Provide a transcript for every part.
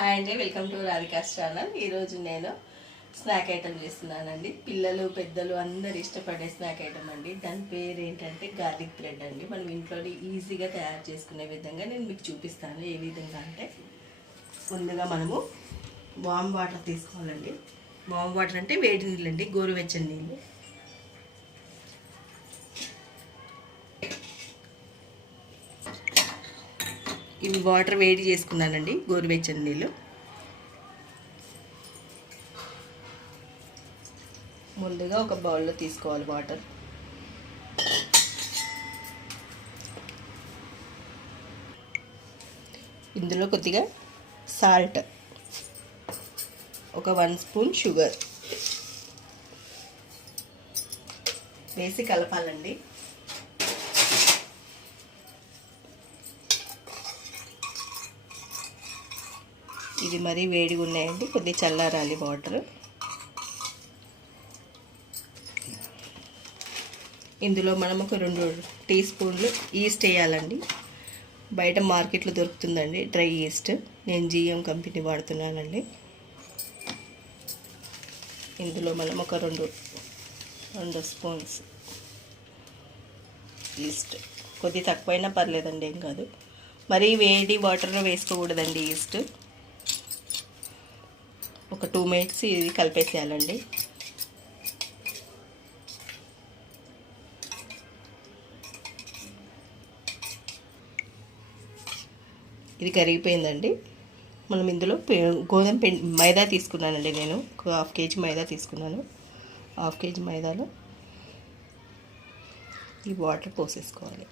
Hi అండి, welcome to Radhika's channel. ఈరోజు నేను స్నాక్ ఐటమ్ చేస్తున్నానండి. పిల్లలు పెద్దలు అందరు ఇష్టపడే స్నాక్ ఐటమ్ అండి. దాని పేరు ఏంటంటే గార్లిక్ బ్రెడ్ అండి. మనం ఇంట్లోనే ఈజీగా తయారు చేసుకునే విధంగా నేను మీకు చూపిస్తాను. ఏ విధంగా అంటే ముందుగా మనము వామ్ వాటర్ తీసుకోవాలండి. వామ్ వాటర్ అంటే వేడి నీళ్ళు అండి, గోరువెచ్చని నీళ్ళు. ఇవి వాటర్ వేడి చేసుకున్నానండి, గోరువెచ్చని నీళ్ళు. ముందుగా ఒక బౌల్లో తీసుకోవాలి వాటర్. ఇందులో కొద్దిగా సాల్ట్, ఒక 1 స్పూన్ షుగర్ వేసి కలపాలండి. ఇది మరీ వేడిగా ఉన్నాయండి, కొద్దిగా చల్లారాలి వాటర్. ఇందులో మనం ఒక 2 టీ స్పూన్లు ఈస్ట్ వేయాలండి. బయట మార్కెట్లో దొరుకుతుందండి డ్రై ఈస్ట్. నేను జిఎం కంపెనీ వాడుతున్నానండి. ఇందులో మనం ఒక 2 స్పూన్స్ ఈస్ట్. కొద్ది తక్కువైనా పర్లేదండి, ఏం కాదు. మరీ వేడి వాటర్లో వేసుకోకూడదండి ఈస్ట్. ఒక 2 మినిట్స్ ఇది కలిపేసేయాలండి. ఇది కరిగిపోయిందండి. మనం ఇందులో గోధుమ పిండి మైదా తీసుకున్నానండి. నేను ఒక 1/2 కేజీ మైదా తీసుకున్నాను. 1/2 కేజీ మైదాలో ఈ వాటర్ పోసేసుకోవాలి.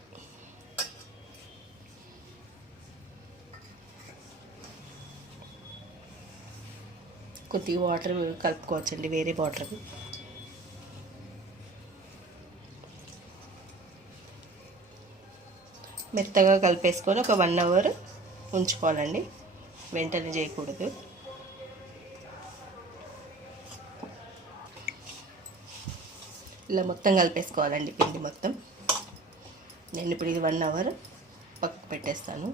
కొద్దిగా వాటర్ కలుపుకోవచ్చండి, వేరే వాటర్. మెత్తగా కలిపేసుకొని ఒక 1 అవర్ ఉంచుకోవాలండి, వెంటనే చేయకూడదు. ఇలా మొత్తం కలిపేసుకోవాలండి పిండి మొత్తం. నేను ఇప్పుడు ఇది 1 అవర్ పక్కకు పెట్టేస్తాను.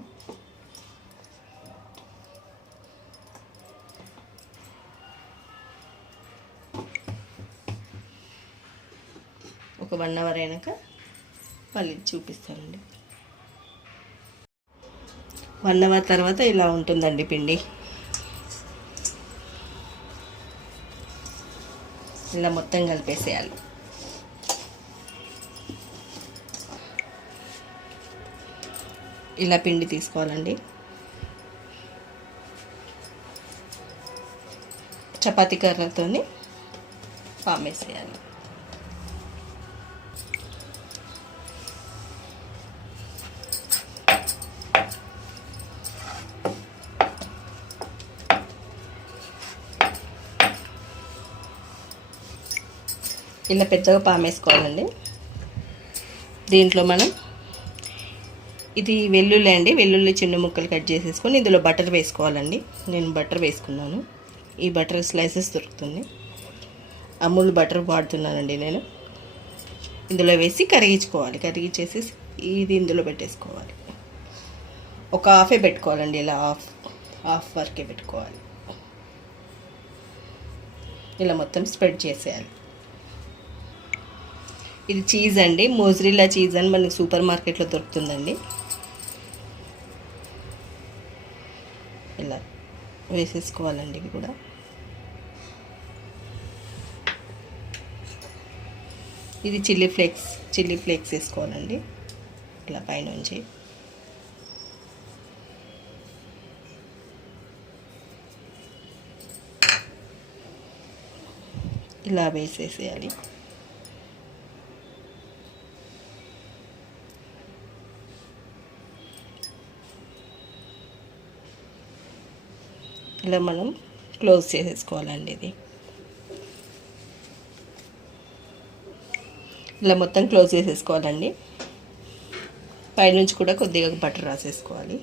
ఒక 1 అవర్ అయినాక మళ్ళీ చూపిస్తానండి. 1 అవర్ తర్వాత ఇలా ఉంటుందండి పిండి. ఇలా మొత్తం కలిపేసేయాలి. ఇలా పిండి తీసుకోవాలండి. చపాతీ కర్రతో పామేసేయాలి. ఇలా పెద్దగా పామేసుకోవాలండి. దీంట్లో మనం ఇది వెల్లుల్లి అండి, వెల్లుల్లి చిన్న ముక్కలు కట్ చేసేసుకొని ఇందులో బటర్ వేసుకోవాలండి. నేను బటర్ వేసుకున్నాను. ఈ బటర్ స్లైసెస్ దొరుకుతుంది, అమూల్ బటర్ వాడుతున్నానండి నేను. ఇందులో వేసి కరిగించుకోవాలి. కరిగించేసి ఇది ఇందులో పెట్టేసుకోవాలి. ఒక హాఫే పెట్టుకోవాలండి, ఇలా హాఫ్ వరకే పెట్టుకోవాలి. ఇలా మొత్తం స్ప్రెడ్ చేసేయాలి. ఇది చీజ్ అండి, మోజరెల్లా చీజ్ అని మనకి సూపర్ మార్కెట్లో దొరుకుతుందండి. ఇలా వేసేసుకోవాలండి. ఇవి కూడా ఇది చిల్లీ ఫ్లేక్స్ వేసుకోవాలండి. ఇలా పైనుంచి ఇలా వేసేసేయాలి. ఇలా మనం క్లోజ్ చేసేసుకోవాలండి. ఇది ఇలా మొత్తం క్లోజ్ చేసేసుకోవాలండి. పైనుంచి కూడా కొద్దిగా బటర్ రాసేసుకోవాలి.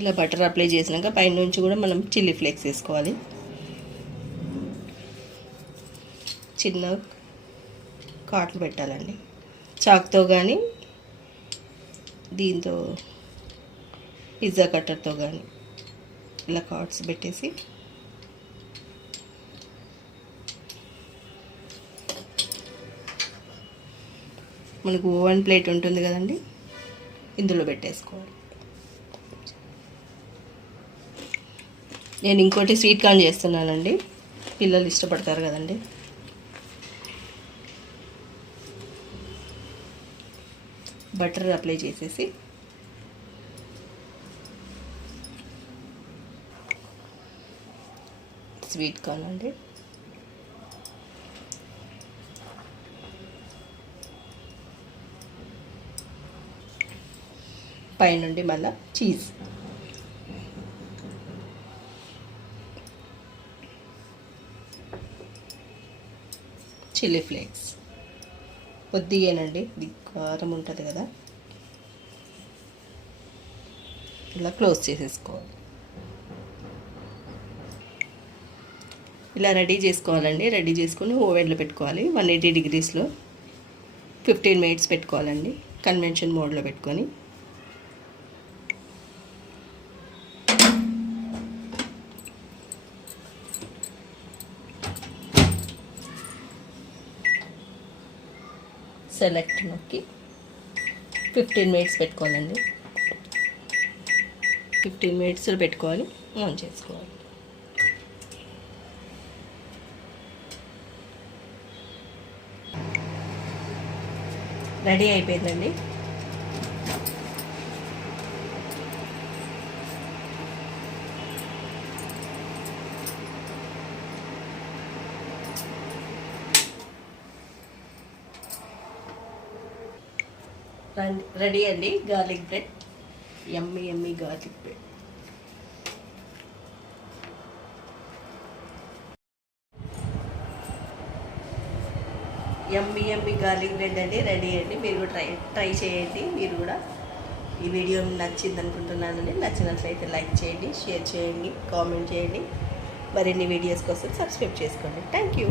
ఇలా బటర్ అప్లై చేసినాక పైనుంచి కూడా మనం చిల్లీ ఫ్లేక్స్ వేసుకోవాలి. చిన్న కాట్లు పెట్టాలండి. చాక్తో కానీ దీంతో పిజ్జా కట్టర్తో కానీ ఇలా కార్డ్స్ పెట్టేసి మనకు ఓవెన్ ప్లేట్ ఉంటుంది కదండి, ఇందులో పెట్టేసుకోవాలి. నేను ఇంకోటి స్వీట్ కార్న్ చేస్తున్నానండి, పిల్లలు ఇష్టపడతారు కదండి. బటర్ అప్లై చేసేసి స్వీట్ కార్న్ అండి, పైనుండి మళ్ళీ చీజ్, చిల్లీ ఫ్లేక్స్ కొద్దిగానండి, ఇది కారం ఉంటుంది కదా, ఇలా క్లోజ్ చేసేసుకోవాలి. ఇలా రెడీ చేసుకోవాలండి. రెడీ చేసుకొని ఓవెన్లో పెట్టుకోవాలి. 180 degreesలో 15 minutes పెట్టుకోవాలండి, కన్వెన్షన్ మోడ్లో పెట్టుకొని. సెలెక్ట్ నొక్కి 15 minutes పెట్టుకోవాలండి. 15 minutesలో పెట్టుకోవాలి, ఆన్ చేసుకోవాలి. రెడీ అయిపోయిందండి. రెడీ అండి గార్లిక్ బ్రెడ్, యమ్మీ గార్లిక్ బ్రెడ్. యమ్మీ గార్లిక్ బ్రెడ్ అండి, రెడీ అండి. మీరు కూడా ట్రై చేయండి. మీరు కూడా ఈ వీడియో నచ్చింది అనుకుంటున్నానండి. నచ్చినట్లయితే లైక్ చేయండి, షేర్ చేయండి, కామెంట్ చేయండి. మరిన్ని వీడియోస్ కోసం సబ్స్క్రైబ్ చేసుకోండి. Thank you.